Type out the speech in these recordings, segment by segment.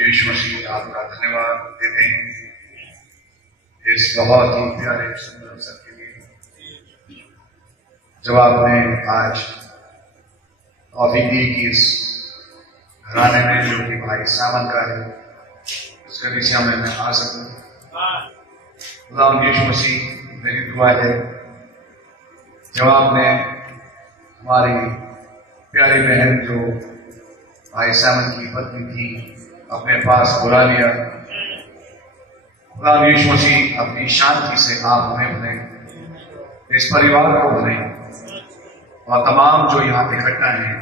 यीशु मसीह आपका धन्यवाद देते हैं इस बहुत ही प्यारे सुंदर अवसर के लिए, जब आपने आज तौफीक दी कि इस घराने में जो कि भाई सावन का है उसके विषय में मैं आ सकूं। खुदा यीशु मसीह मेरी दुआ है, जब आपने हमारी प्यारी बहन जो भाई सावन की पत्नी थी अपने पास बुला लिया, खुदा यीशु मसीह अपनी शांति से आप हमें भरे, इस परिवार को भरे और तमाम जो यहाँ पे घटना है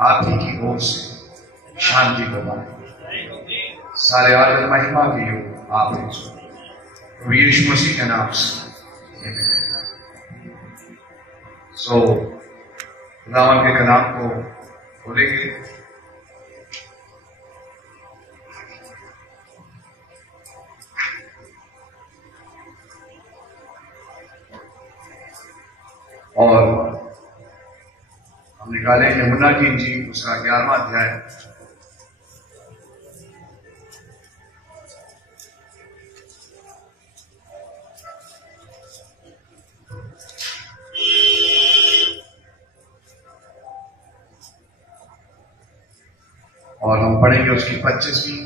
आप ही की ओर से शांति को पाए, सारे आदर महिमा की हो आप तो यीशु मसीह के नाम से। सो खुदावन के कलाम को खोलेंगे और हम निकालेंगे यमुना की इंजील उसका 11वां अध्याय। और हम पढ़ेंगे उसकी 25वीं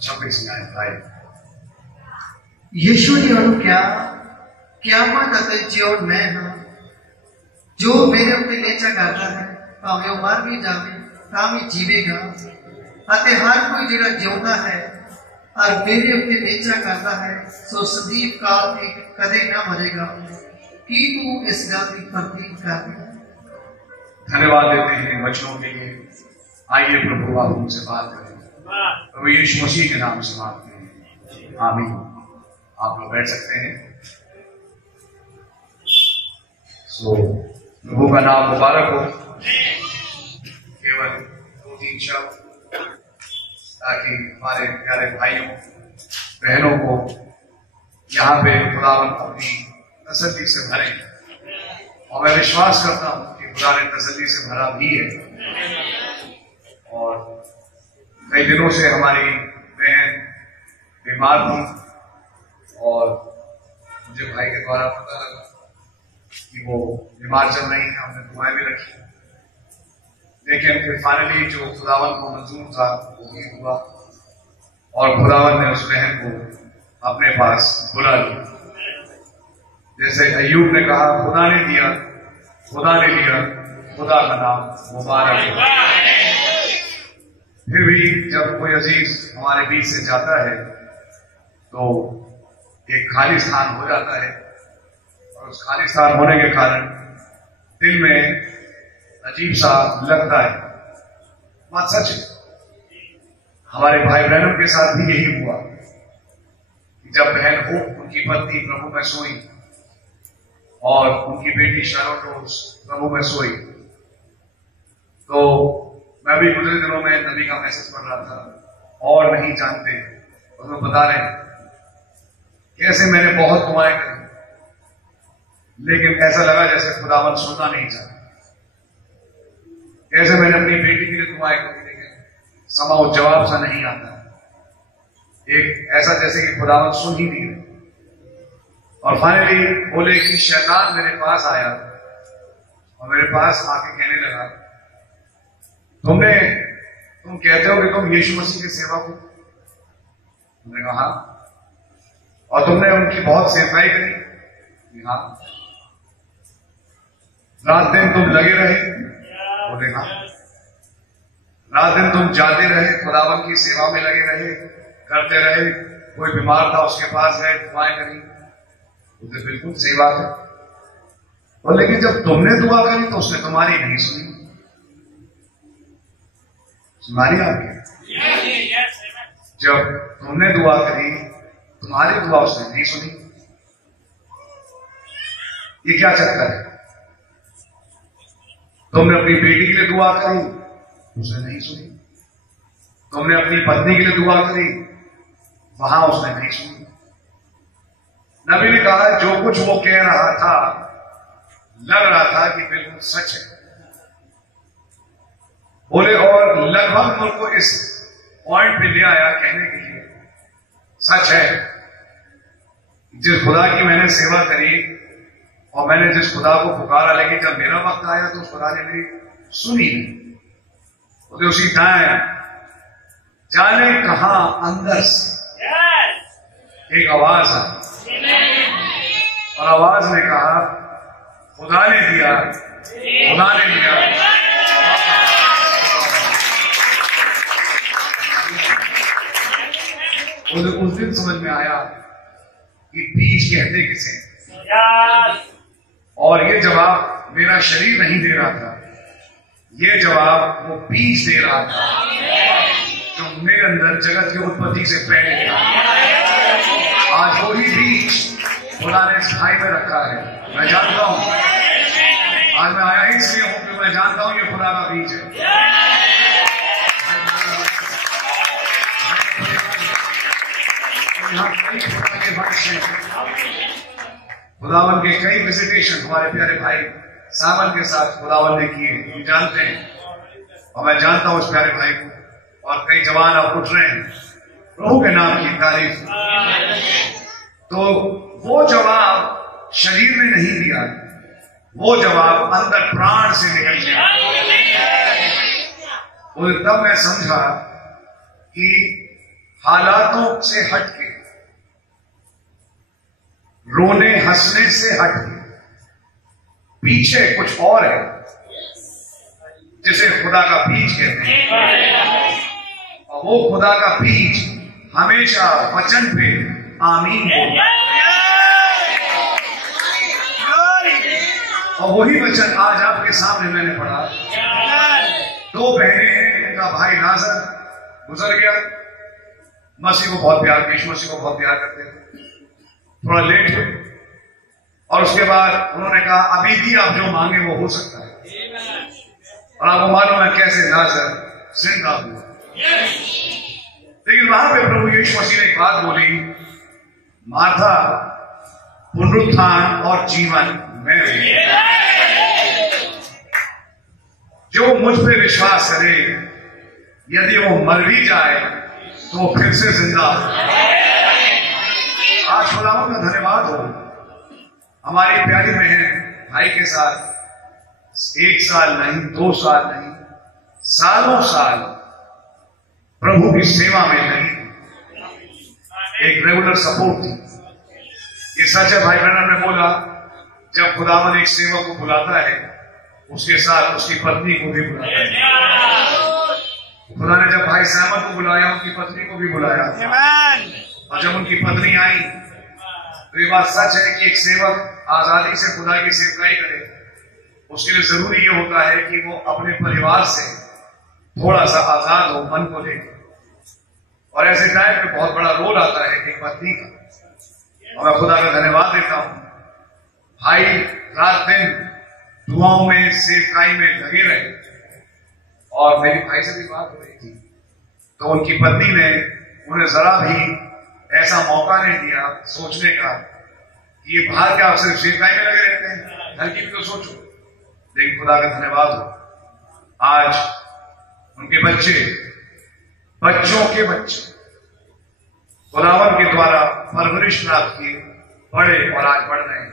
26वीं आयत। यीशु ने उन्हें क़यामत अते जिउण मैं हां, जो मेरे उत्ते लेचा करता है भावें वो मर भी जावे तां भी जीवेगा, अते हर कोई जिहड़ा जिउंदा है और मेरे उत्ते लेचा करता है सो सदीप काल तक कदे ना मरेगा। की तू इस गल की तरतीब कर। धन्यवाद देते हैं वचनों के लिए। आइए प्रभु आप हमसे बात करें, प्रभु यीशु मसीह के नाम से बात करें। आमीन। आप लोग बैठ सकते हैं। प्रभु का नाम मुबारक हो। केवल 2-3 शब्द ताकि हमारे प्यारे भाइयों बहनों को यहाँ पे खुदावन अपनी तसल्ली से भरे, और मैं विश्वास करता हूँ कि खुदा ने तसल्ली से भरा भी है। और कई दिनों से हमारी बहन बीमार थी और मुझे भाई के द्वारा पता लगा कि वो बीमार चल रही है। हमने दुआएं भी रखी, लेकिन फिर फाइनली जो खुदावन को मंजूर था वो भी हुआ और खुदावन ने उस बहन को अपने पास बुला लिया। जैसे अय्यूब ने कहा, खुदा ने दिया, खुदा ने लिया, खुदा का नाम मुबारक हो। फिर भी जब कोई अजीज हमारे बीच से जाता है तो एक खाली स्थान हो जाता है, और उस खाली स्थान होने के कारण दिल में अजीब सा लगता है। बात सच है। हमारे भाई बहनों के साथ भी यही हुआ कि जब बहन हो उनकी पत्नी प्रभु में सोई और उनकी बेटी शारोटोस प्रभु में सोई, तो मैं भी गुजरे दिनों में नबी का मैसेज पढ़ रहा था, और नहीं जानते और वो बता रहे हैं कैसे मैंने बहुत दुआएं करी, लेकिन ऐसा लगा जैसे खुदावन सुनना नहीं चाहता। कैसे मैंने अपनी बेटी के लिए दुआएं करी, लेकिन समाओ जवाब सा नहीं आता। एक ऐसा जैसे कि खुदावन सुन ही नहीं रहे। और फाइनली बोले कि शैतान मेरे पास आया और मेरे पास आके कहने लगा, तुम कहते हो कि तुम यीशु मसीह की सेवा को। तुमने कहा हाँ। और तुमने उनकी बहुत सेवकाई करी। हाँ। रात दिन तुम लगे रहे। बोले हाँ। रात दिन तुम जाते रहे, खुदावन की सेवा में लगे रहे, करते रहे। कोई बीमार था उसके पास गए, दुआएं करी। तो बिल्कुल सही बात है। और लेकिन जब तुमने दुआ करी तो उसने तुम्हारी नहीं सुनी। सुनारी आपकी? जब तुमने दुआ करी तुम्हारी दुआ उसने नहीं सुनी। ये क्या चक्कर है? तुमने अपनी बेटी के लिए दुआ करी, उसने नहीं सुनी। तुमने अपनी पत्नी के लिए दुआ करी, वहां उसने नहीं सुनी। नबी ने कहा जो कुछ वो कह रहा था लग रहा था कि बिल्कुल सच है। बोले और लगभग उनको इस पॉइंट पे ले आया कहने के लिए, सच है जिस खुदा की मैंने सेवा करी और मैंने जिस खुदा को पुकारा, लेकिन जब मेरा वक्त आया तो उस खुदा ने मेरी सुनी नहीं। बोले उसी टाइम जाने कहां अंदर से एक आवाज आई और आवाज ने कहा खुदा ने दिया, खुदा ने दिया। उस दिन समझ में आया कि बीज कहते किसे। और ये जवाब मेरा शरीर नहीं दे रहा था, ये जवाब वो बीज दे रहा था जो मेरे अंदर जगत की उत्पत्ति से पहले था। आज वही बीज खुदा ने इस भाई में रखा है। मैं जानता हूं, आज मैं आया इसलिए हूं कि मैं जानता हूं ये खुदा का बीज है। यहाँ कई खुदा के वंश हैं। खुदावन के कई विजिटेशन हमारे प्यारे भाई सावन के साथ खुदावन ने किए, हम जानते हैं। और मैं जानता हूं उस प्यारे भाई को। और कई जवान अब उठ रहे हैं प्रभु के नाम की तारीफ। तो वो जवाब शरीर में नहीं दिया, वो जवाब अंदर प्राण से निकल गया। और तब मैं समझा कि हालातों से हटके, रोने हंसने से हटके पीछे कुछ और है जिसे खुदा का बीज कहते हैं। और वो खुदा का बीज हमेशा वचन पे आमीन बोलता है। और वही वचन आज आपके सामने मैंने पढ़ा। दो बहनें हैं, इनका भाई नाजर गुजर गया। मसीह को बहुत प्यार, यीशु मसीह को बहुत प्यार करते थे। थोड़ा लेट हुए और उसके बाद उन्होंने कहा अभी भी आप जो मांगे वो हो सकता है। और आपको मालूम है कैसे नाजर जिंदा हुआ। लेकिन वहां पे प्रभु यीशु मसीह ने एक बात बोली, मार्था पुनरुत्थान और जीवन मैं हूं। जो मुझ पे विश्वास करे यदि वो मर भी जाए तो वो फिर से जिंदा हो। आज खुदावंद का धन्यवाद हो, हमारी प्यारी बहन भाई के साथ 1 साल नहीं, 2 साल नहीं, सालों साल प्रभु की सेवा में लगी, एक रेगुलर सपोर्ट थी। ये सच है, भाई ब्रैनम ने बोला जब खुदावंद एक सेवक को बुलाता है उसके साथ उसकी पत्नी को भी बुलाता है। खुदा ने जब भाई सैमन को बुलाया उनकी पत्नी को भी बुलाया। और जब उनकी पत्नी आई तो ये बात सच है कि एक सेवक आजादी से खुदा की सेवकाई करे, उसके लिए जरूरी ये होता है कि वो अपने परिवार से थोड़ा सा आजाद हो, मन को लेकर। और ऐसे टाइम पे बहुत बड़ा रोल आता है एक पत्नी का। और मैं खुदा का धन्यवाद देता हूं, भाई रात दिन दुआओं में सेवकाई में लगे रहे। और मेरी भाई से भी बात हो रही थी तो उनकी पत्नी ने उन्हें जरा भी ऐसा मौका नहीं दिया सोचने का कि ये बाहर क्या सिर्फ सेवकाई में लगे रहते हैं, घर की भी तो सोचो। लेकिन खुदा का धन्यवाद हो, आज उनके बच्चे, बच्चों के बच्चे खुदावन के द्वारा परवरिश प्राप्त किए, बड़े और आज बढ़ रहे हैं।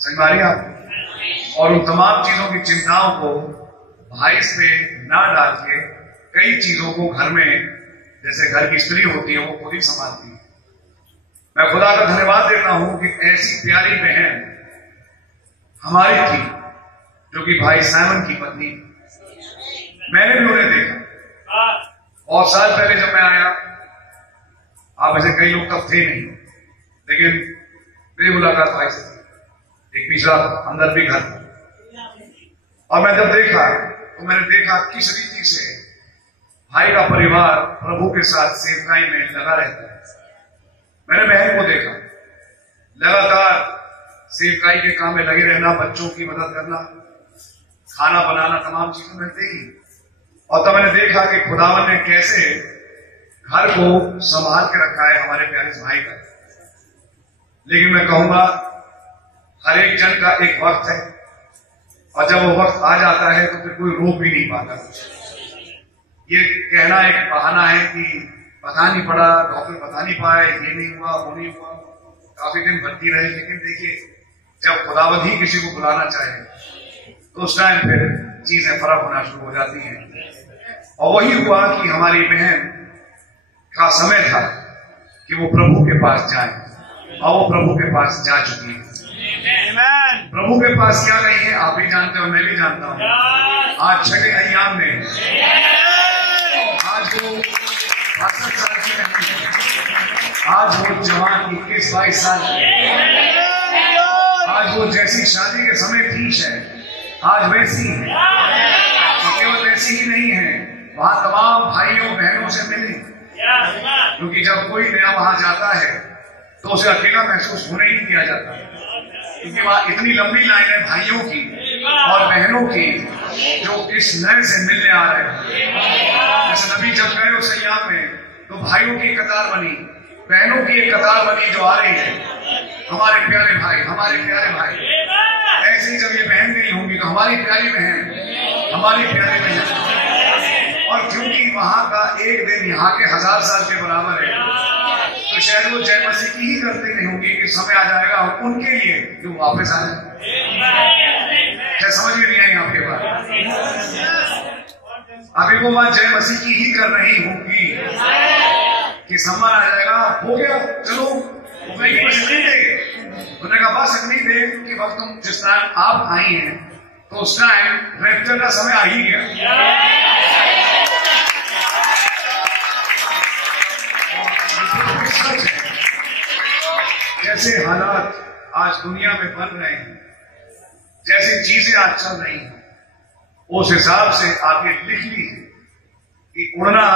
समझ मारिए आप। और उन तमाम चीजों की चिंताओं को भाई पे ना डाल के कई चीजों को घर में, जैसे घर की स्त्री होती है वो खुद ही संभालती है। मैं खुदा का धन्यवाद देता हूं कि ऐसी प्यारी बहन हमारी थी जो कि भाई साइमन की पत्नी। मैंने भी उन्हें देखा बहुत साल पहले जब मैं आया। आप ऐसे कई लोग तब थे नहीं, लेकिन मेरी मुलाकात भाई से थी। एक पिछला अंदर भी घर था और मैं जब देखा तो मैंने देखा किस रीति से भाई का परिवार प्रभु के साथ सेवकाई में लगा रहता है। मैंने बहन को देखा लगातार सेवकाई के काम में लगे रहना, बच्चों की मदद करना, खाना बनाना, तमाम चीजें मैंने देखी। और तब मैंने देखा कि खुदावन ने कैसे घर को संभाल के रखा है हमारे प्यारे भाई का। लेकिन मैं कहूंगा हर एक जन का एक वक्त है, और जब वो वक्त आ जाता है तो फिर कोई रोक भी नहीं पाता। ये कहना एक बहाना है कि पता नहीं पड़ा, डॉक्टर बता नहीं पाए, ये नहीं हुआ, वो नहीं हुआ, काफी दिन भर्ती रहे। लेकिन देखिए, जब खुदावंद ही किसी को बुलाना चाहे तो उस टाइम फिर चीजें फर्क होना शुरू हो जाती हैं। और वही हुआ कि हमारी बहन का समय था कि वो प्रभु के पास जाए, और वो प्रभु के पास जा चुकी है। प्रभु के पास क्या गई है आप भी जानते हो, मैं भी जानता हूं। आज छठे अय्याम में आज वो 62 साल की है, आज वो जवान 21-22 साल की, आज वो जैसी शादी के समय थी शायद आज वैसी है। तो केवल वैसी ही नहीं है, वहां तमाम भाइयों बहनों से मिली, क्योंकि जब कोई नया वहां जाता है तो उसे अकेला महसूस होने ही नहीं दिया जाता, क्योंकि वहां इतनी लंबी लाइन है भाइयों की और बहनों की जो इस नए से मिलने आ रहे हैं। जैसे नबी जब गए उस अय्याम में तो भाइयों की कतार बनी, बहनों की एक कतार बनी जो आ रही है, हमारे प्यारे भाई, हमारे प्यारे भाई। ऐसे ही जब ये बहन गई होंगी तो हमारी प्यारी बहन, हमारी प्यारी बहन। और क्योंकि वहां का एक दिन यहाँ के 1000 साल के बराबर है, तो शायद वो जय मसीह की ही करते नहीं होंगी कि समय आ जाएगा उनके लिए जो वापस आ जाए। क्या समझ में नहीं आई आपके बात? अभी वो बात जय मसीह की ही कर रही होगी कि समय आ जाएगा, हो गया, चलो उन्होंने कहा बस नहीं दे कि वक्त तुम जिस टाइम आप आई हैं तो उस टाइम रैप्चर का समय आ ही गया। जैसे हालात आज दुनिया में बन रहे हैं, जैसे चीजें आज चल रही हैं, उस हिसाब से आगे लिख ली है कि उड़ना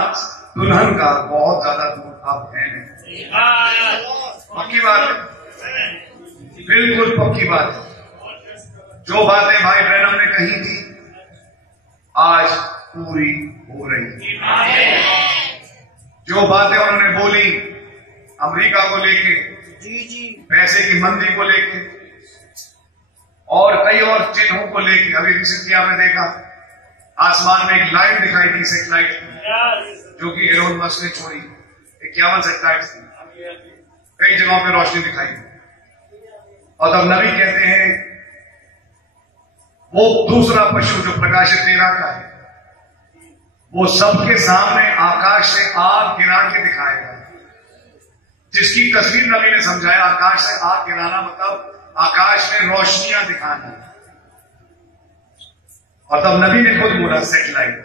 दुल्हन का बहुत ज्यादा दूर अब है नहीं। पक्की बात है, बिल्कुल पक्की बात है। जो बातें भाई ब्रैनम ने कही थी आज पूरी हो रही है। जो बातें उन्होंने बोली अमेरिका को लेके, पैसे की मंदी को लेके और कई और चिन्हों को लेके, अभी रिसेंटली आपने देखा आसमान में एक लाइट दिखाई दी, सैटेलाइट जो कि एलोन मस्क ने छोड़ी, 51 सैटेलाइट थी, कई जगहों पे रोशनी दिखाई दी। और तब नबी कहते हैं वो दूसरा पशु जो प्रकाशित 13 का है, वो सबके सामने आकाश से आग गिरा के दिखाएगा, जिसकी तस्वीर नबी ने समझाया। आकाश से आग गिराना मतलब आकाश में रोशनियां दिखाना। और तब नबी ने खुद बोला सैटेलाइट,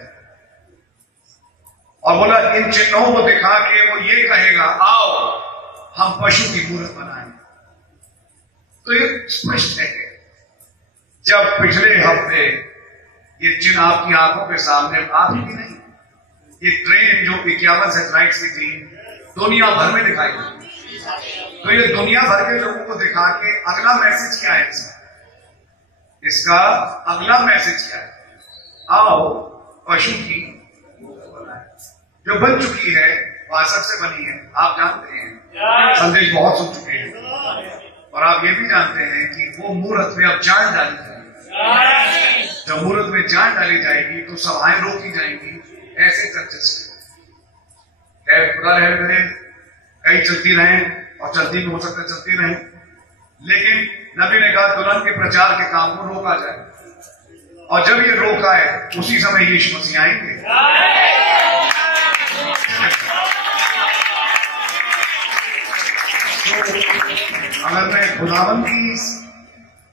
और बोला इन चिन्हों को दिखा के वो ये कहेगा आओ हम पशु की मूर्त बनाएं। तो ये स्पष्ट है जब पिछले हफ्ते ये चिन्ह आपकी आंखों के सामने आप ही नहीं, ये ट्रेन जो 51 सैटेलाइट्स की थी दुनिया भर में दिखाई दी, तो ये दुनिया भर के लोगों को दिखा के अगला मैसेज क्या है इसका अगला मैसेज क्या है? आओ पशु की मूर्त बनाएं। जो बन चुकी है वो असर से बनी है। आप जानते हैं, संदेश बहुत सुन चुके हैं, और आप ये भी जानते हैं कि वो मूर्त में अब जान डाली जाएगी। जब मूर्त में जान डाली जाएगी तो सभाएं रोकी जाएंगी। ऐसे चर्चेस खुदा रहम करे कई चलती रहें, और चलती भी हो सकता है चलती रहें, लेकिन नबी ने कहा दुल्हन के प्रचार के काम को रोका जाए, और जब ये रोका है उसी समय यीशु मसीह आएंगे। तो अगर मैं खुदावन की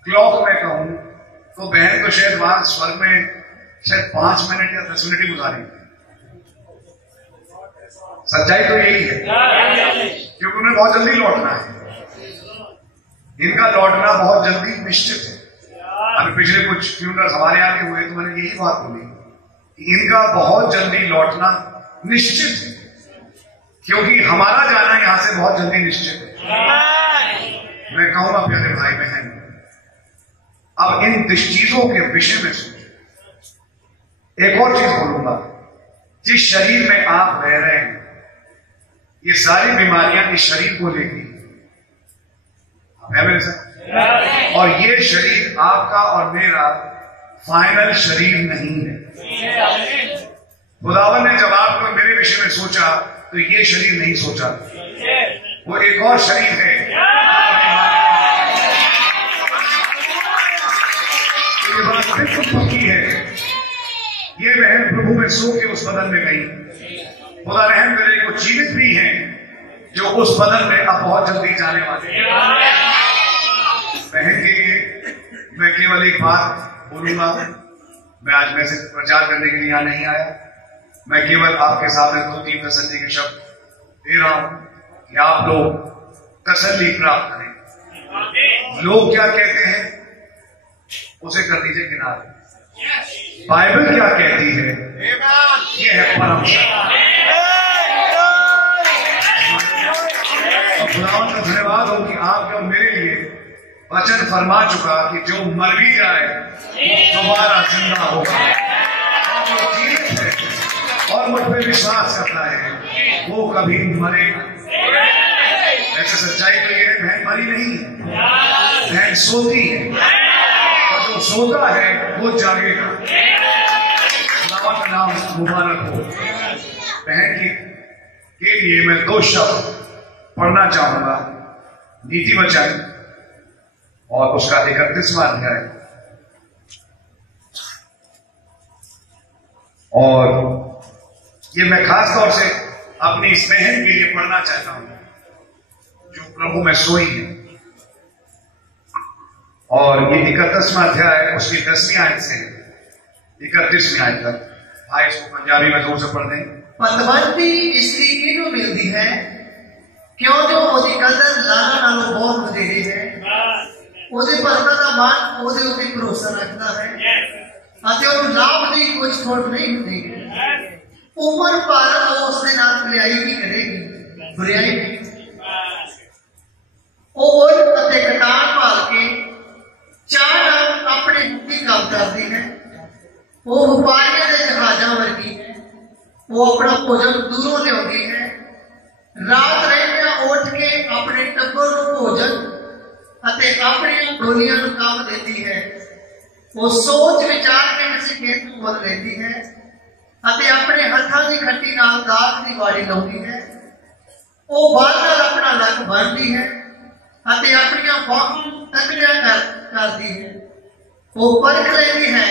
क्लॉक में कहूं तो बहन को शायद वहां स्वर्ग में शायद 5 मिनट या 10 मिनट ही गुजारेंगे। सच्चाई तो यही है, क्योंकि उन्हें बहुत जल्दी लौटना है। इनका लौटना बहुत जल्दी निश्चित है। अभी पिछले कुछ फ्यूनरल्स हमारे आगे हुए तो मैंने यही बात बोली कि इनका बहुत जल्दी लौटना निश्चित है, क्योंकि हमारा जाना यहां से बहुत जल्दी निश्चित है। मैं कहूंगा प्यारे भाई बहन, अब इन चीजों के विषय में सोचो। एक और चीज बोलूंगा, जिस शरीर में आप रह रहे हैं, ये सारी बीमारियां इस शरीर को लेगी, है मेरे साथ। और ये शरीर आपका और मेरा फाइनल शरीर नहीं है। खुदावन ने जब आपको मेरे विषय में सोचा तो ये शरीर नहीं सोचा, वो एक और शरीर है। ये बात बिल्कुल पक्की है। ये बहन प्रभु में सो के उस बदन में गई। खुदा रहम करे को जीवित भी हैं जो उस बदन में अब बहुत जल्दी जाने वाले हैं। बहन के लिए मैं केवल एक बात बोलूंगा। मैं आज मैसेज प्रचार करने के लिए यहां नहीं आया। मैं केवल आपके सामने 2-3 तसल्ली के शब्द दे रहा हूं कि आप लोग तसल्ली प्राप्त करें। लोग क्या कहते हैं उसे कर दीजिए किनारे। बाइबल क्या कहती है, ये है परम सत्य। खुदावंद का धन्यवाद हो कि आपने मेरे लिए वचन फरमा चुका कि जो मर भी जाए दोबारा जिंदा होगा, और जो जीवित है और मुझ पर विश्वास करता है वो कभी मरेगा। ऐसे सच्चाई तो ये है, बहन मरी नहीं है, बहन सोती है, और जो सोता है वो जागेगा। खुदावंद का नाम मुबारक हो। बहन के लिए मैं 2 शब्द पढ़ना चाहूंगा, नीति वचन और उसका 31वां अध्याय। और ये मैं खास तौर से अपनी इस बहन के लिए पढ़ना चाहता हूं जो प्रभु में सोई है। और ये 31वां अध्याय उसकी 10वीं आयत से 31वीं आयत तक। भाई इसको पंजाबी में जोर से पढ़ दें। पतवंती इस्त्री किनू मिलती है, क्यों जो ओदी कदर लाना नालों बहुत वधेरे है। ਉਹਦੇ ਭਗਤਾਂ ਦਾ ਮਨ ਉਹਦੇ ਉੱਤੇ ਭਰੋਸਾ ਰੱਖਦਾ ਹੈ ਅਤੇ ਉਹਨੂੰ ਲਾਭ ਦੀ ਕੋਈ ਥੋੜ ਨਹੀਂ ਹੁੰਦੀ। ਉਮਰ ਭਰ ਉਸ ਦੇ ਨਾਲ ਭਲਾਈ ਵੀ ਕਰੇਗੀ, ਬੁਰਾਈ ਨਹੀਂ। ਉਹ ਉਲਟ ਅਤੇ ਕਟਾਨ ਭਾਲ ਕੇ ਚਾਹ ਨਾਲ ਆਪਣੇ ਮੁੱਠੀ ਕੰਮ ਕਰਦੀ ਹੈ। ਉਹ ਵਪਾਰੀਆਂ ਦੇ ਜਹਾਜ਼ਾਂ ਵਰਗੀ ਹੈ। ਉਹ ਆਪਣਾ ਭੋਜਨ ਦੂਰੋਂ ਲਿਆਉਂਦੀ ਹੈ। ਰਾਤ ਰਹਿੰਦਿਆਂ ਉੱਠ ਕੇ ਆਪਣੇ ਟੱਬਰ ਨੂੰ ਭੋਜਨ ਅਤੇ ਆਪਣੀਆਂ ਡੋਲੀਆਂ ਨੂੰ ਕੰਮ ਦੇती है। वो सोच विचार के किसी खेत को मोल लेती है ਅਤੇ ਆਪਣੇ ਹੱਥਾਂ ਦੀ ਖੱਟੀ ਨਾਲ ਦਾਗ ਦੀ ਵਾੜੀ ਲਾਉਂਦੀ ਹੈ। ਉਹ ਬਾਲ ਨਾਲ ਆਪਣਾ ਲੱਕ ਬੰਨ੍ਹਦੀ ਹੈ ਅਤੇ ਆਪਣੀਆਂ ਬਾਹਾਂ ਤਕੜੀਆਂ ਕਰਦੀ ਹੈ। ਉਹ ਪਰਖ ਲੈਂਦੀ ਹੈ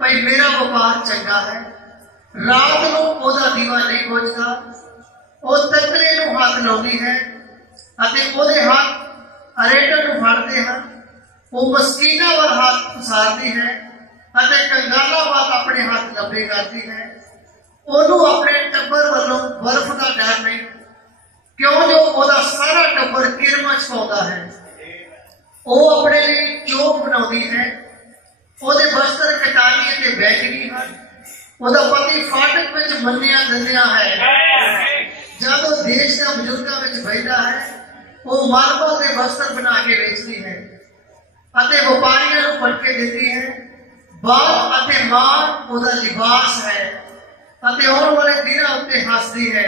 ਭਈ ਮੇਰਾ ਵਪਾਰ ਚੰਗਾ ਹੈ। ਰਾਤ ਨੂੰ ਉਹਦਾ ਦੀਵਾ ਨਹੀਂ ਬੁਝਦਾ। ਉਹ ਤਕੜੇ ਨੂੰ ਹੱਥ ਲਾਉਂਦੀ ਹੈ ਅਤੇ ਉਹਦੇ ਹੱਥ ਅਰੇਟਰ ਨੂੰ ਫੜਦੇ ਹਨ। ਉਹ ਮਸਕੀਨਾਂ ਵੱਲ ਹੱਥ ਪਸਾਰਦੀ ਹੈ ਅਤੇ ਕੰਗਾਲਾਂ ਵੱਲ ਆਪਣੇ ਹੱਥ ਲੰਬੇ ਕਰਦੀ ਹੈ। ਉਹਨੂੰ ਆਪਣੇ ਟੱਬਰ ਵੱਲੋਂ ਬਰਫ਼ ਦਾ ਡਰ ਨਹੀਂ, ਕਿਉਂ ਜੋ ਉਹਦਾ ਸਾਰਾ ਟੱਬਰ ਕਿਰਮਾਂ ਛਾਉਂਦਾ ਹੈ। ਉਹ ਆਪਣੇ ਲਈ ਚੋਪ ਬਣਾਉਂਦੀ ਹੈ। ਉਹਦੇ ਬਸਤਰ ਕਟਾਨੀ ਅਤੇ ਬੈਠਣੀ ਹਨ। ਉਹਦਾ ਪਤੀ ਫਾਟਕ ਵਿੱਚ ਮੰਨਿਆ ਗੰਨਿਆ ਹੈ। ਜਦ ਉਹ ਦੇਸ਼ ਦੇ ਬਜ਼ੁਰਗਾਂ ਵਿੱਚ ਬੈਠਦਾ ਹੈ, ਉਹ ਮਾਰਬਲ ਦੇ ਬਸਤਰ ਬਣਾ ਕੇ ਵੇਚਦੀ ਹੈ ਅਤੇ ਵਪਾਰੀਆਂ ਨੂੰ ਫਟਕੇ ਦਿੰਦੀ ਹੈ। ਬਾਪ ਅਤੇ ਮਾਂ ਉਹਦਾ ਲਿਬਾਸ ਹੈ ਅਤੇ ਆਉਣ ਵਾਲੇ ਦਿਨਾਂ ਉੱਤੇ ਹੱਸਦੀ ਹੈ।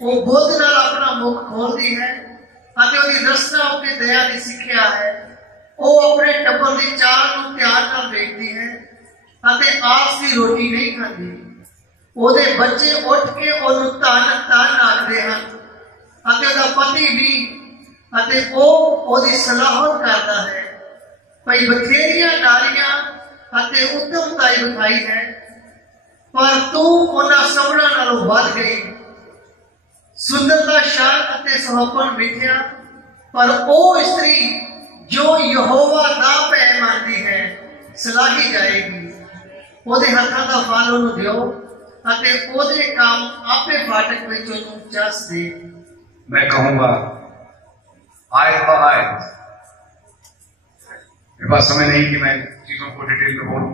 ਉਹ ਬੁੱਧ ਨਾਲ ਆਪਣਾ ਮੁਖ ਖੋਲਦੀ ਹੈ ਅਤੇ ਉਹਦੀ ਰਸਨਾ ਉੱਤੇ ਦਇਆ ਦੀ ਸਿੱਖਿਆ ਹੈ। ਉਹ ਆਪਣੇ ਟੱਬਰ ਦੀ ਚਾਲ ਨੂੰ ਧਿਆਨ ਨਾਲ ਵੇਖਦੀ ਹੈ ਅਤੇ ਆਸ ਦੀ ਰੋਟੀ ਨਹੀਂ ਖਾਂਦੀ। ਉਹਦੇ ਬੱਚੇ ਉੱਠ ਕੇ ਉਹਨੂੰ ਧੰਨ ਧੰਨ ਆਖਦੇ ਹਨ ਅਤੇ ਉਹਦਾ ਪਤੀ ਵੀ, ਅਤੇ ਉਹ ਉਹਦੀ ਸਲਾਹਤ ਕਰਦਾ ਹੈ। ਭਈ ਬਥੇਰੀਆਂ ਨਾਰੀਆਂ ਅਤੇ ਉੱਤਮਤਾਈ ਵਿਖਾਈ ਹੈ, ਪਰ ਤੂੰ ਉਹਨਾਂ ਸਭਨਾਂ ਨਾਲੋਂ ਵੱਧ ਗਈ। ਸੁੰਦਰਤਾ, ਸ਼ਾਨ ਅਤੇ ਸੁਹੱਪਣ ਮਿਥਿਆ, ਪਰ ਉਹ ਇਸਤਰੀ ਜੋ ਯਹੋਵਾ ਦਾ ਭੈ ਮੰਨਦੀ ਹੈ ਸਲਾਹੀ ਜਾਏਗੀ। ਉਹਦੇ ਹੱਥਾਂ ਦਾ ਫਲ ਉਹਨੂੰ ਦਿਓ ਅਤੇ ਉਹਦੇ ਕੰਮ ਆਪੇ ਫਾਟਕ ਵਿੱਚ ਉਹਨੂੰ ਜਸ ਦੇ। मैं कहूंगा आयत पर आयत, मेरे पास समय नहीं कि मैं चीजों को डिटेल में बोलूं,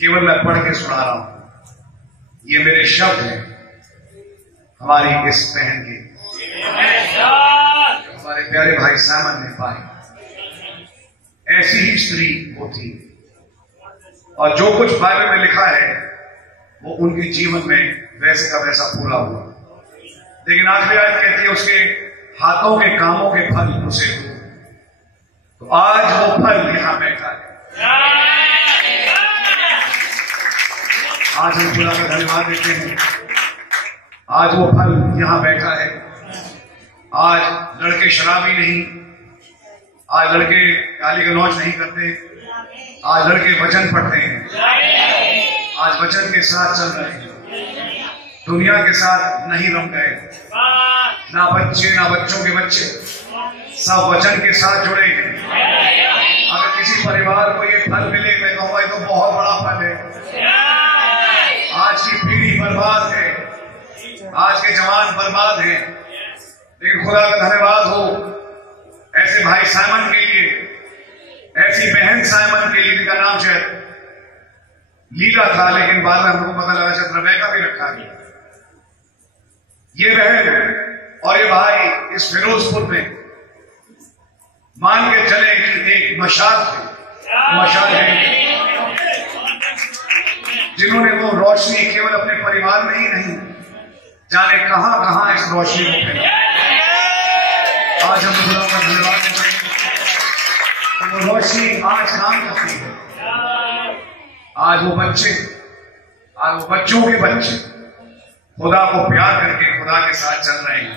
केवल मैं पढ़ के सुना रहा हूं। ये मेरे शब्द हैं हमारी इस बहन के, जो हमारे प्यारे भाई साइमन ने पाई। ऐसी ही स्त्री वो थी और जो कुछ बाइबल में लिखा है वो उनके जीवन में वैसे का वैसा पूरा हुआ। लेकिन आखिरी आयत कहती है उसके हाथों के कामों के फल उसे हुए। तो आज वो फल यहां बैठा है। आज हम खुदा का धन्यवाद देते हैं। आज वो फल यहां बैठा है। आज लड़के शराबी नहीं, आज लड़के गाली गलौज नहीं करते, आज लड़के वचन पढ़ते हैं, आज वचन के साथ चल रहे हैं, दुनिया के साथ नहीं रम गए। ना बच्चे ना बच्चों के बच्चे, सब वचन के साथ जुड़े हैं। अगर किसी परिवार को ये फल मिले, मैं कहूँगा ये तो बहुत बड़ा फल है। आज की पीढ़ी बर्बाद है, आज के जवान बर्बाद हैं, लेकिन खुदा का धन्यवाद हो ऐसे भाई साइमन के लिए, ऐसी बहन साइमन के लिए जिनका नाम शायद लीला था, लेकिन बाद में हमको पता लगा शायद रबेका भी रखा गया। ये बहन और ये भाई इस फिरोजपुर में मान के चले कि एक मशाल है, जिन्होंने वो रोशनी केवल अपने परिवार में ही नहीं, जाने कहां कहां इस रोशनी को फैला। आज हम खुदा का धन्यवाद देते हैं, वो रोशनी आज काम करती है। आज वो बच्चे, आज वो बच्चों के बच्चे खुदा को प्यार करके खुदा के साथ चल रहे हैं।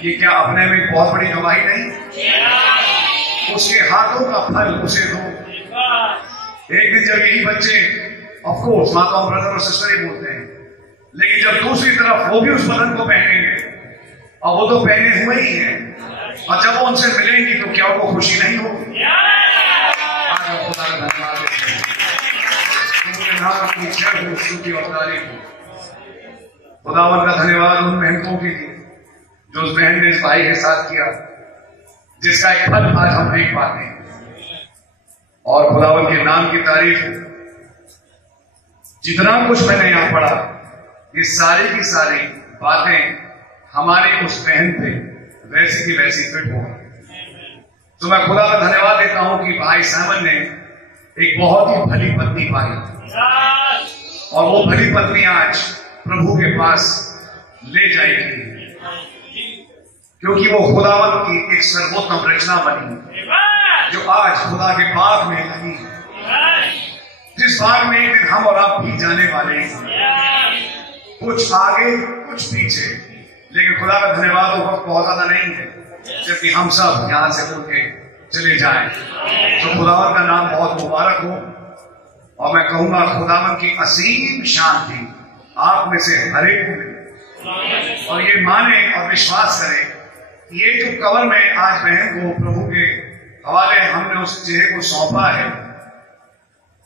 ये क्या अपने में बहुत बड़ी गवाही नहीं? उसके हाथों का फल उसे दो। एक दिन जब यही बच्चे, ऑफ कोर्स माता और ब्रदर और सिस्टर ही बोलते हैं, लेकिन जब दूसरी तरफ वो भी उस बदन को पहनेंगे, और वो तो पहने हुए ही हैं, और जब वो उनसे मिलेंगी तो क्या उनको खुशी नहीं होगी? आज हम खुदा का धन्यवाद देते हैं, उनके नाम की जय हो, स्तुति और तारीफ हो। खुदावन का धन्यवाद उन मेहनतों के लिए जो उस बहन ने इस भाई के साथ किया, जिसका एक फल आज हम देख पाते हैं। और खुदावन के नाम की तारीफ हो। जितना कुछ मैंने यहां पढ़ा, ये सारी की सारी बातें हमारी उस बहन पे वैसी की वैसी फिट हो। तो मैं खुदा का धन्यवाद देता हूं कि भाई साइमन ने एक बहुत ही भली पत्नी पाई, और वो भली पत्नी आज प्रभु के पास ले जाएगी, क्योंकि वो खुदावन की एक सर्वोत्तम रचना बनी, जो आज खुदा के बाग में लगी, जिस बाग में एक दिन हम और आप भी जाने वाले हैं, कुछ आगे कुछ पीछे, लेकिन खुदा का धन्यवाद वो वक्त बहुत ज्यादा नहीं है जबकि हम सब यहां से उठ के चले जाएं। तो खुदावन का नाम बहुत मुबारक हो, और मैं कहूंगा खुदावन की असीम शांति आप में से हर एक को मिले, और ये माने और विश्वास करें कि ये जो कवर में आज बहन को प्रभु के हवाले हमने उस चेहरे को सौंपा है,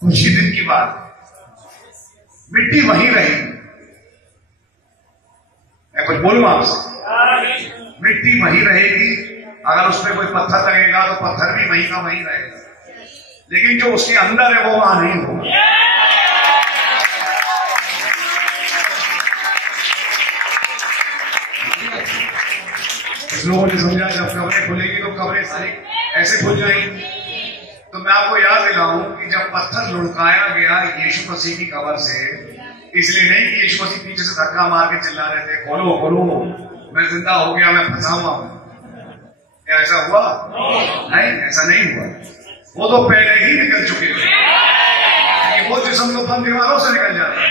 कुछ ही दिन की बात मिट्टी वहीं रहेगी। मैं कुछ बोलूं आपसे, मिट्टी वहीं रहेगी। अगर उसमें कोई पत्थर लगेगा तो पत्थर भी वहीं का वहीं रहेगा, लेकिन जो उसके अंदर है वो वहां नहीं होगा। लोगों ने समझा जब कब्रें खुलेगी तो कब्रें सारी ऐसे खुल जाएंगी। तो मैं आपको याद दिलाऊं कि जब पत्थर लुढ़काया गया यीशु मसीह की कब्र से, इसलिए नहीं कि यीशु मसीह पीछे से धक्का मार के चिल्ला रहे थे, खोलो खोलो, मैं जिंदा हो गया, मैं फंसा हुआ हूं। क्या ऐसा हुआ? नहीं, ऐसा नहीं हुआ। वो तो पहले ही निकल चुके थे। वो जिस्म तो बंद दीवारों से निकल जाता है।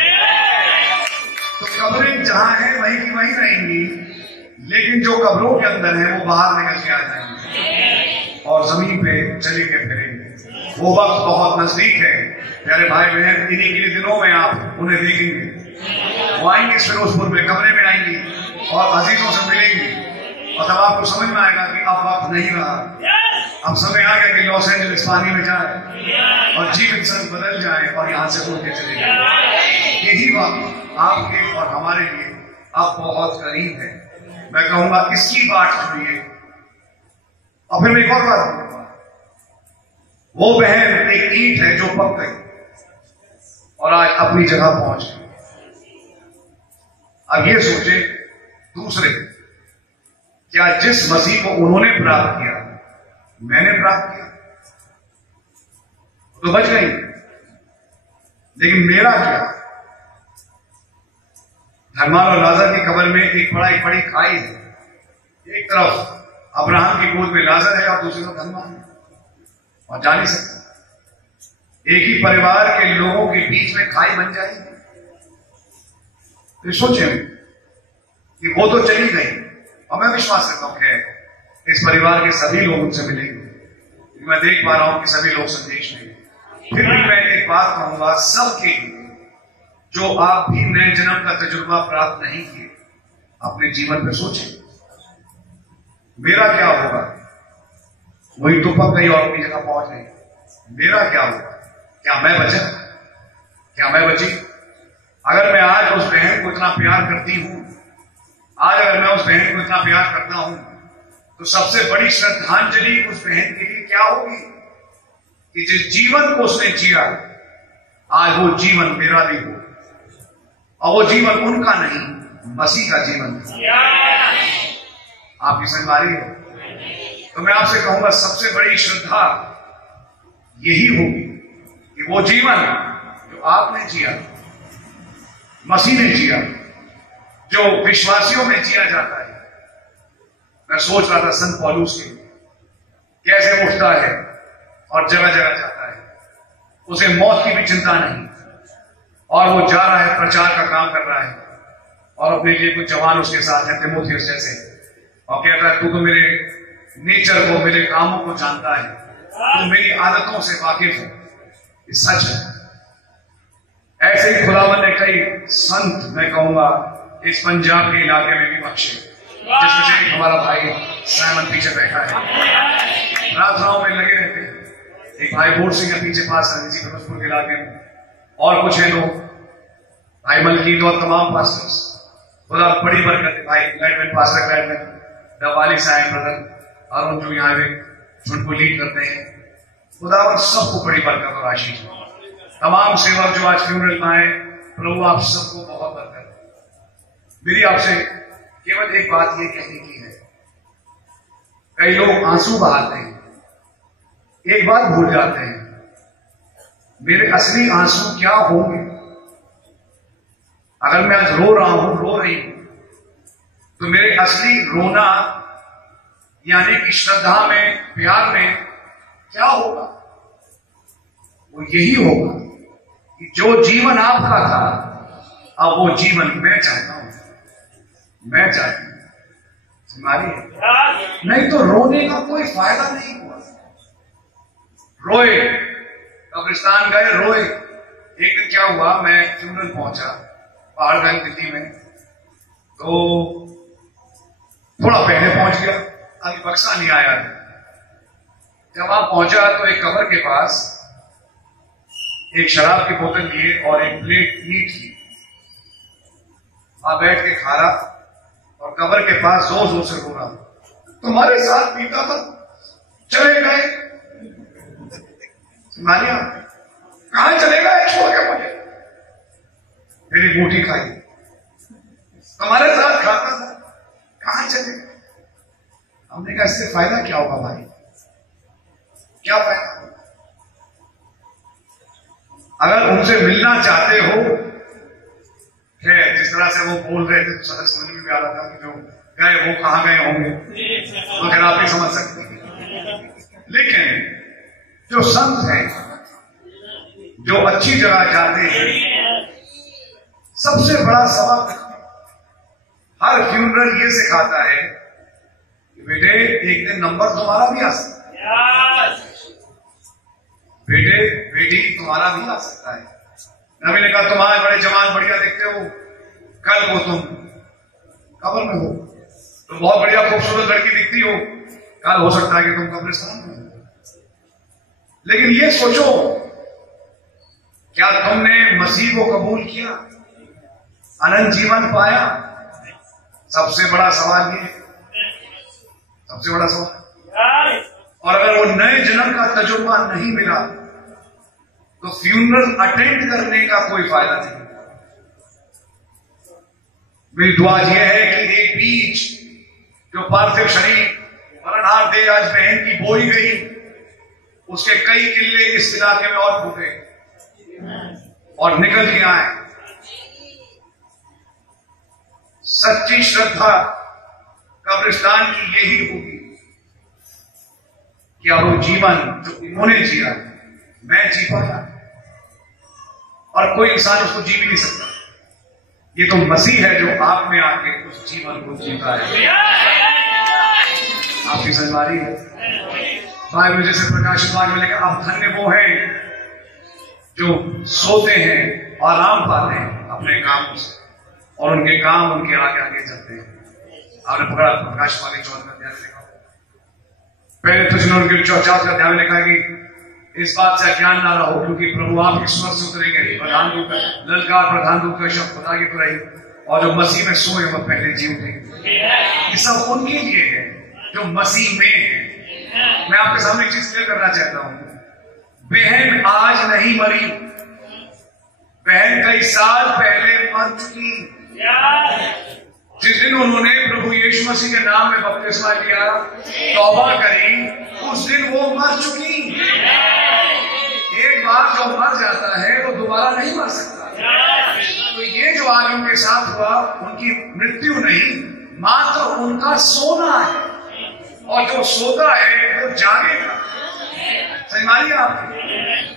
तो कब्रें जहां है वहीं की वहीं रहेंगी, लेकिन जो कब्रों के अंदर है वो बाहर निकल के आ जाएंगे और जमीन पे चलेंगे फिरेंगे। वो वक्त बहुत नजदीक है प्यारे भाई बहन। इन्हीं के दिनों में आप उन्हें देखेंगे। वो आएंगे इस फिरोजपुर में, कमरे में आएंगी और अजीजों से मिलेंगी, और तब आपको समझ में आएगा कि अब वक्त नहीं रहा। अब समय आ गया कि लॉस एंजलिस पानी में जाए और जीवित संग बदल जाए और यहां से उड़ के चले जाए। यही वक्त आपके और हमारे लिए अब बहुत करीब है। मैं कहूंगा इसकी बात सुनिए। और फिर मैं एक और बात कहूंगा, वो बहन एक ईंट है जो पक गई और आज अपनी जगह पहुंच गई। अब ये सोचे दूसरे, क्या जिस मसीह को उन्होंने प्राप्त किया मैंने प्राप्त किया? तो बच गई, लेकिन मेरा क्या? धर्मान और लाजर की कब्र में एक बड़ी खाई है। एक तरफ अब्राहम की गोद में लाजर है और दूसरी तरफ धर्मान है, और जा नहीं सकता। एक ही परिवार के लोगों के बीच में खाई बन जाएगी। तो सोचे कि वो तो चली गई, और मैं विश्वास करता हूं कि इस परिवार के सभी लोग उनसे मिलेंगे। मैं देख पा रहा हूं कि सभी लोग संदेश में। फिर भी मैं एक बात कहूंगा सबके लिए, जो आप भी नए जन्म का तजुर्बा प्राप्त नहीं किए, अपने जीवन पर सोचें, मेरा क्या होगा? वही तो पक गई और अपनी जगह पहुंच गई। मेरा क्या होगा? क्या मैं बचा? क्या मैं बची? अगर मैं आज उस बहन को इतना प्यार करती हूं, आज अगर मैं उस बहन को इतना प्यार करता हूं, तो सबसे बड़ी श्रद्धांजलि उस बहन के लिए क्या होगी कि जिस जीवन को उसने जिया, आज वो जीवन मेरा भी हो, और वो जीवन उनका नहीं, मसीह का जीवन था। आपकी समझ आ रही है? तो मैं आपसे कहूंगा सबसे बड़ी श्रद्धा यही होगी कि वो जीवन जो आपने जिया, मसीह ने जिया, जो विश्वासियों में जिया जाता है। मैं सोच रहा था संत पौलुस के कैसे उठता है और जगह जगह जाता है, उसे मौत की भी चिंता नहीं, और वो जा रहा है, प्रचार का काम कर रहा है, और अपने लिए कुछ जवान उसके साथ है, तीमुथियुस जैसे, और कहता है तू तो मेरे नेचर को, मेरे कामों को जानता है, तू मेरी आदतों से वाकिफ हो। ये सच है। ऐसे ही खुदावन ने कई संत, मैं कहूंगा इस पंजाब के इलाके में भी बख्शे, जिसमें से हमारा भाई साइमन पीछे बैठा है, प्रार्थनाओं में लगे रहते हैं। एक भाई बोर्ड सिंह पीछे पास है इसी फिरोजपुर के इलाके में, और कुछ है लोग, भाई मलकीत और तमाम पास्टर्स। खुदा बड़ी बरकत है। भाई ग्लैडमैन, पास्टर ग्लैडमैन, डबाली साहब, ब्रदर अरुण जो यहाँ पे उनको लीड करते हैं, खुदा सबको बड़ी बरकत और आशीष। तमाम सेवक जो आज फ्यूनरल में आए, प्रभु आप सबको बहुत बरकत। मेरी आपसे केवल एक बात ये कहने की है, कई लोग आंसू बहाते हैं, एक बात भूल जाते हैं, मेरे असली आंसू क्या होंगे? अगर मैं आज रो रहा हूं, रो रही हूं, तो मेरे असली रोना यानी कि श्रद्धा में, प्यार में क्या होगा? वो यही होगा कि जो जीवन आपका था, अब वो जीवन मैं चाहता हूं, मैं चाहती हूं। नहीं तो रोने का कोई फायदा नहीं हुआ। रोए, कब्रिस्तान गए, रोए। एक दिन क्या हुआ, मैं फ्यूनरल पहुंचा पहाड़गंज दिल्ली में, तो थोड़ा पहले पहुंच गया, अभी बक्सा नहीं आया। जब वहां पहुंचा तो एक कब्र के पास एक शराब की बोतल लिए और एक प्लेट मीट की, वहां बैठ के खा रहा और कब्र के पास जोर जोर से रो रहा, तुम्हारे साथ पीता था, चले गए। मानिया कहां चले गए, छोड़ के मुझे। फिर एक रोटी खाई, तुम्हारे साथ खाता था, कहां चले गए। हमने कहा इससे फायदा क्या होगा भाई, क्या फायदा? अगर उनसे मिलना चाहते हो है। जिस तरह से वो बोल रहे थे तो समझ में भी आ रहा था कि जो गए वो कहाँ गए होंगे, मगर आप नहीं समझ सकते। लेकिन जो संत हैं, जो अच्छी जगह जाते हैं, सबसे बड़ा सबक हर फ्यूनरल ये सिखाता है कि बेटे एक दिन नंबर तुम्हारा भी आ सकता है, बेटे बेटी तुम्हारा भी आ सकता है। नबी ने कहा तुम्हारे बड़े जवान बढ़िया दिखते हो, कल को तुम कब्र में हो, तुम बहुत बढ़िया खूबसूरत लड़की दिखती हो, कल हो सकता है कि तुम कब्रिस्तान में हो। लेकिन ये सोचो, क्या तुमने मसीह को कबूल किया, अनंत जीवन पाया? सबसे बड़ा सवाल ये, सबसे बड़ा सवाल। और अगर वो नए जन्म का तजुर्बा नहीं मिला तो फ्यूनरल अटेंड करने का कोई फायदा नहीं। मेरी दुआ यह है कि एक बीज जो पार्थिव शरीर मरणहार दे आज बहन की बोई गई, उसके कई किले इस इलाके में और फूटे और निकल के आए। सच्ची श्रद्धा कब्रिस्तान की यही होगी कि अब वो जीवन जो इन्होंने जिया मैं जी पाया, और कोई इंसान उसको जी भी नहीं सकता। ये तो मसीह है जो आप में आके उस जीवन को जीता है। आपकी समझदारी है। बाइबल जैसे प्रकाशित भाग में लिखा, अब धन्य वो है जो सोते हैं और आराम पाते हैं अपने कामों से, और उनके काम उनके आगे आगे चलते हैं। आपने पकड़ा प्रकाश वाली 14 अध्याय में लिखा, पहले थिस्सलुनीके 4 अध्याय में लिखा कि इस बात से अज्ञान ना रहो, क्योंकि प्रभु आप ईश्वर से उतरेंगे, प्रधान दूत ललकार, प्रधान दूत का शब्द खुदा की तरह, और जो मसीह में सोए वह पहले जी उठेंगे। ये सब उनके लिए है जो मसीह में है। मैं आपके सामने एक चीज क्लियर करना चाहता हूं, बहन आज नहीं मरी, बहन कई साल पहले मर चुकी। जिस दिन उन्होंने प्रभु यीशु मसीह के नाम में बपतिस्मा लिया, तौबा करी, उस दिन वो मर चुकी। एक बार जो मर जाता है वो दोबारा नहीं मर सकता। तो ये जो आज उनके साथ हुआ, उनकी मृत्यु नहीं, मात्र उनका सोना है, और जो सोता है वो जागेगा। समझ मारिए आप,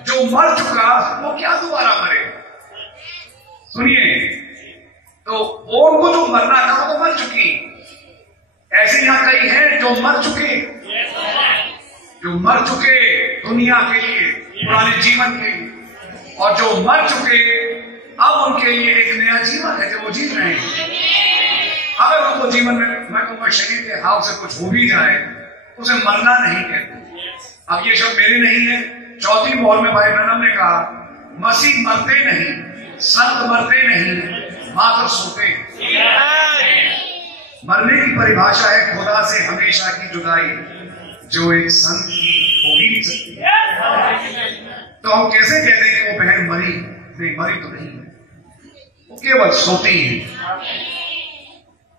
जो मर चुका वो क्या दोबारा मरे? सुनिए, तो उनको जो मरना था वो तो मर चुकी। ऐसे यहां कई हैं जो मर चुके, जो मर चुके दुनिया के लिए, पुराने जीवन के लिए, और जो मर चुके अब उनके लिए एक नया जीवन है जो वो जी रहे हैं। अगर उनको जीवन में, मैं कहूँगा, शरीर के हाव से कुछ हो भी जाए, उसे मरना नहीं कहते। अब ये शब्द मेरे नहीं है, चौथी मोहर में भाई ब्रनम ने कहा, मसीह मरते नहीं, संत मरते नहीं, मात्र सोते। मरने की परिभाषा है खुदा से हमेशा की जुदाई, जो एक संत की हो ही नहीं सकती। तो हम कैसे कहते हैं कि वो बहन मरी? नहीं, मरी तो नहीं, वो केवल सोती है।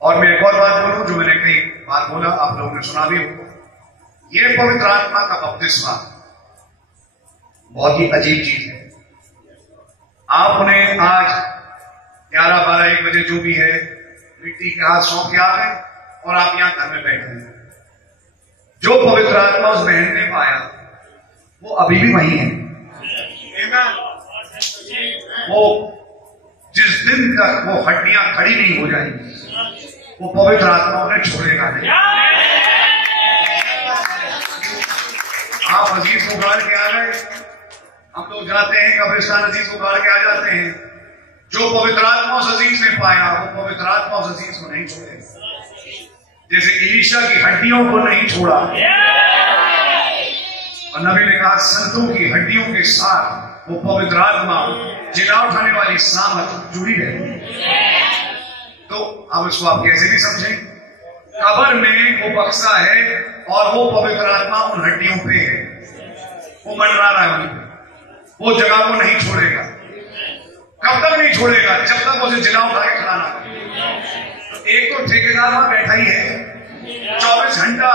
और मैं एक और बात बोलूं जो मैंने कई बार बोला, आप लोगों ने सुना भी होगा, ये पवित्र आत्मा का बपतिस्मा बहुत ही अजीब चीज है। आप उन्हें आज 11, 12, 1 बजे जो भी है मिट्टी के हाथ सौंप के आ गए, और आप यहां घर में बैठे हैं। जो पवित्र आत्मा उस बहन ने पाया वो अभी भी वही है। वो जिस दिन तक वो हड्डियां खड़ी नहीं हो जाएंगी, वो पवित्र आत्मा उन्हें छोड़ेगा नहीं। आप अजीज को गाड़ के आ गए, हम लोग जाते हैं कब्रिस्तान, अजीज को गाड़ के आ जाते हैं। जो पवित्र आत्मा उस अजीज ने पाया, वो पवित्र आत्मा उस अजीज को नहीं छोड़ेगा। जैसे एलीशा की हड्डियों को नहीं छोड़ा, और नबी ने कहा संतों की हड्डियों के साथ वो पवित्र आत्मा जिला उठाने वाली सामर्थ जुड़ी है। तो अब इसको आप कैसे भी समझें, कब्र में वो बक्सा है और वो पवित्र आत्मा उन हड्डियों पे है, वो मंडरा रहा है उन, वो जगह को नहीं छोड़ेगा। कब तक नहीं छोड़ेगा? जब तक उसे जिला उठा के खड़ा ना करे। एक तो ठेकेदार वहां बैठा ही है 24 घंटा,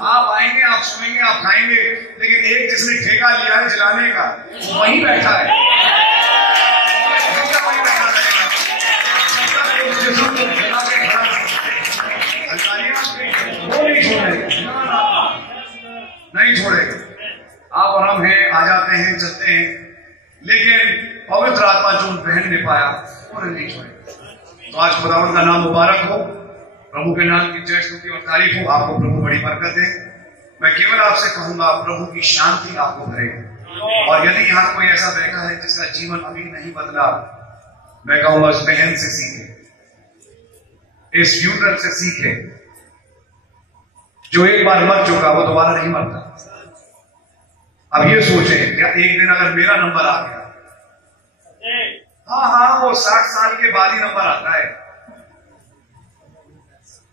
आप आएंगे, आप सुनेंगे, आप खाएंगे, लेकिन एक जिसने ठेका लिया है जिलाने का, वहीं बैठा है, वहीं बैठा रहेगा। वो नहीं छोड़ेगा, नहीं छोड़ेगा। आप और हम हैं, आ जाते हैं, चलते हैं, लेकिन पवित्र आत्मा जो बहन ने पाया उन्हें नहीं छोड़ेगा। तो आज खुदावंद का नाम मुबारक हो, प्रभु के नाम की जय स्तुति और तारीफ हो। आपको प्रभु बड़ी बरकत दे। मैं केवल आपसे कहूंगा, प्रभु की शांति आपको भरेगी। और यदि यहाँ कोई ऐसा बैठा है जिसका जीवन अभी नहीं बदला, मैं कहूंगा उस बहन से सीखे, इस फ्यूनरल से सीखे। जो एक बार मर चुका वो दोबारा नहीं मरता। अब ये सोचे, क्या एक दिन अगर मेरा नंबर आ गया, हाँ, वो 60 साल के बाद ही नंबर आता है,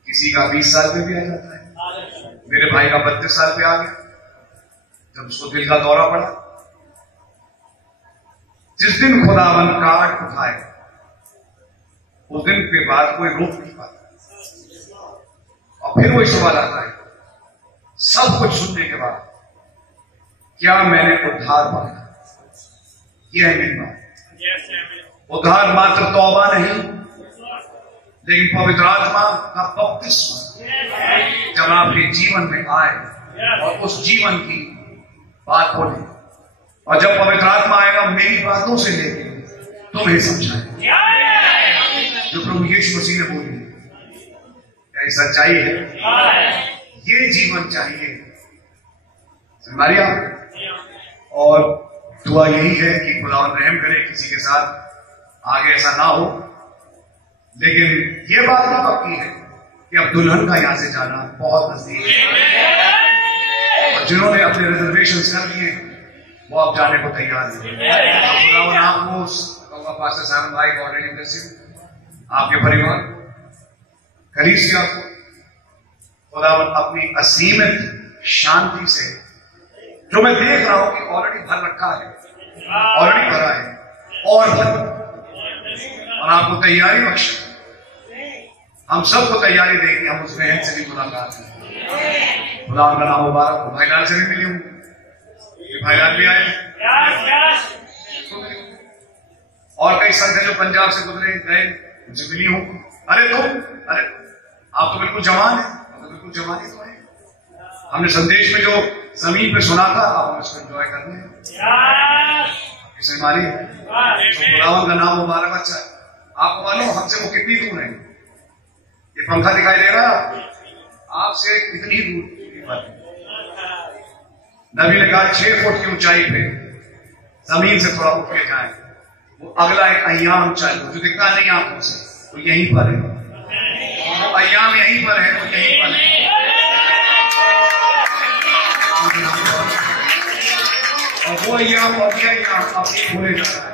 किसी का 20 साल पे भी आ जाता है। मेरे भाई का 32 साल पे आ गया, जब उसको दिल का दौरा पड़ा। जिस दिन खुदावन कार्ड उठाए, उस दिन के बाद कोई रोक नहीं पाता। और फिर वही सवाल आता है, सब कुछ सुनने के बाद, क्या मैंने उद्धार पाया? यह है मेरी बात। उद्धार मात्र तौबा नहीं, लेकिन पवित्र आत्मा का बपतिस्मा जब आपके जीवन में आए और उस जीवन की बात बोले, और जब पवित्र आत्मा आएगा मेरी बातों से लेके तुम्हें समझाए जो प्रभु यीशु मसीह ने बोली। क्या सच्चाई है? ये जीवन चाहिए हमारी आप। और दुआ यही है कि खुदावंद रहम करे किसी के साथ आगे ऐसा ना हो। लेकिन ये बात भी पक्की है कि अब दुल्हन का यहां से जाना बहुत नजदीक है, और जिन्होंने अपने रिजर्वेशन कर लिए वो अब जाने को तैयार है। खुदावंद आपको, पास्टर साहब भाई, ऑलरेडी ब्लेस यू, आपके परिवार, कलीसिया को खुदावंद अपनी असीमित शांति से, जो मैं देख रहा हूं कि ऑलरेडी भर रखा है, ऑलरेडी भरा है और भर, और आपको तैयारी बख्शे। हम सबको तैयारी देगी, हम उस बहन से भी मुलाकात करें। खुदा का नाम मुबारक हो। भाईलाल से भी मिली हूं, भाईलाल भी आए, और कई संत जो पंजाब से गुजरे गए, उनसे मिली हूं। अरे आप तो बिल्कुल जवान है, तो बिल्कुल जवान ही तो है। हमने संदेश में जो जमीन पे सुना था, आप उसको एंजॉय कर रहे हैं, इसे मारी है। खुदावंद का नाम मुबारक। अच्छा, आपको मालूम हमसे वो कितनी दूर है? ये पंखा दिखाई दे रहा है आपसे कितनी दूर? नबी ने कहा 6 फुट की ऊंचाई पे जमीन से थोड़ा उठ के जाए, वो अगला एक अय्याम चाहिए जो दिखता नहीं आंखों से, वो यहीं पर है। वो अय्याम यहीं पर है, वो यहीं पर है। और वो अय्याम और ये अय्याम अब एक होने जा रहा है।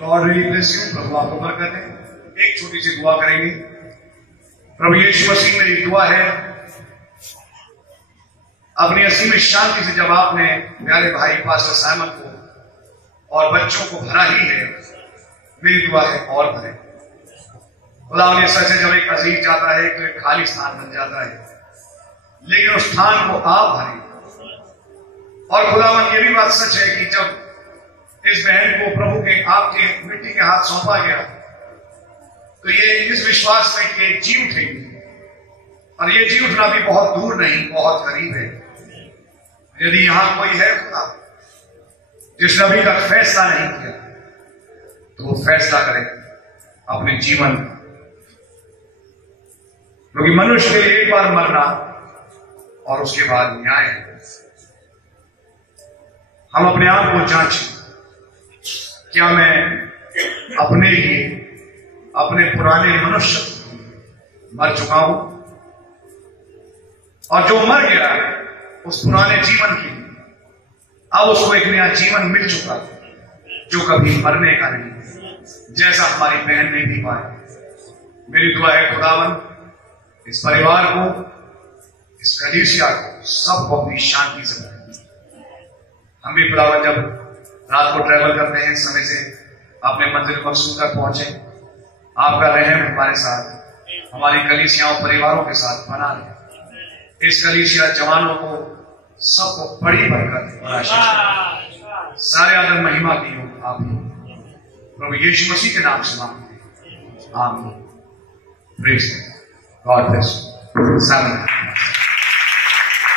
God really bless you. प्रभु आपको बरकत है। एक छोटी सी दुआ करेंगे। प्रभु यीशु मसीह, मेरी दुआ है अपनी असीम शांति से जब आपने प्यारे भाई पास्टर साइमन को और बच्चों को भरा ही है, मेरी दुआ है और भरे। खुदा ने सच है, जब एक अजीज जाता है तो एक खाली स्थान बन जाता है, लेकिन उस स्थान को आप भरें। और खुदावन ये भी बात सच है कि जब इस बहन को प्रभु के आपके मिट्टी के हाथ सौंपा गया, तो ये इस विश्वास में कि जी उठेगी, और ये जी उठना भी बहुत दूर नहीं, बहुत करीब है। यदि यहां कोई है खुदा जिसने अभी तक फैसला नहीं किया, तो वो फैसला करे अपने जीवन का, क्योंकि मनुष्य के लिए एक बार मरना और उसके बाद न्याय है। हम अपने आप को जांचें, क्या मैं अपने लिए, अपने पुराने मनुष्य मर चुका हूं, और जो मर गया उस पुराने जीवन की, अब उसको एक नया जीवन मिल चुका जो कभी मरने का नहीं, जैसा हमारी बहन ने भी पाया। मेरी दुआ है खुदावन इस परिवार को, इस कलीसिया को, सबको अपनी शांति से भरे। हम भी खुदावन जब रात को ट्रैवल करते हैं, समय से अपने मंजिल मकसूद तक पहुंचे, आपका रहम हमारे साथ, हमारी कलीसियाओं परिवारों के साथ बना रहे। इस कलीसिया जवानों को सबको बड़ी बरकत और आशीष, सारे आदर महिमा की हो आप ही, प्रभु यीशु मसीह के नाम से मांगते हैं, आमीन। Praise God. God bless you. Salam.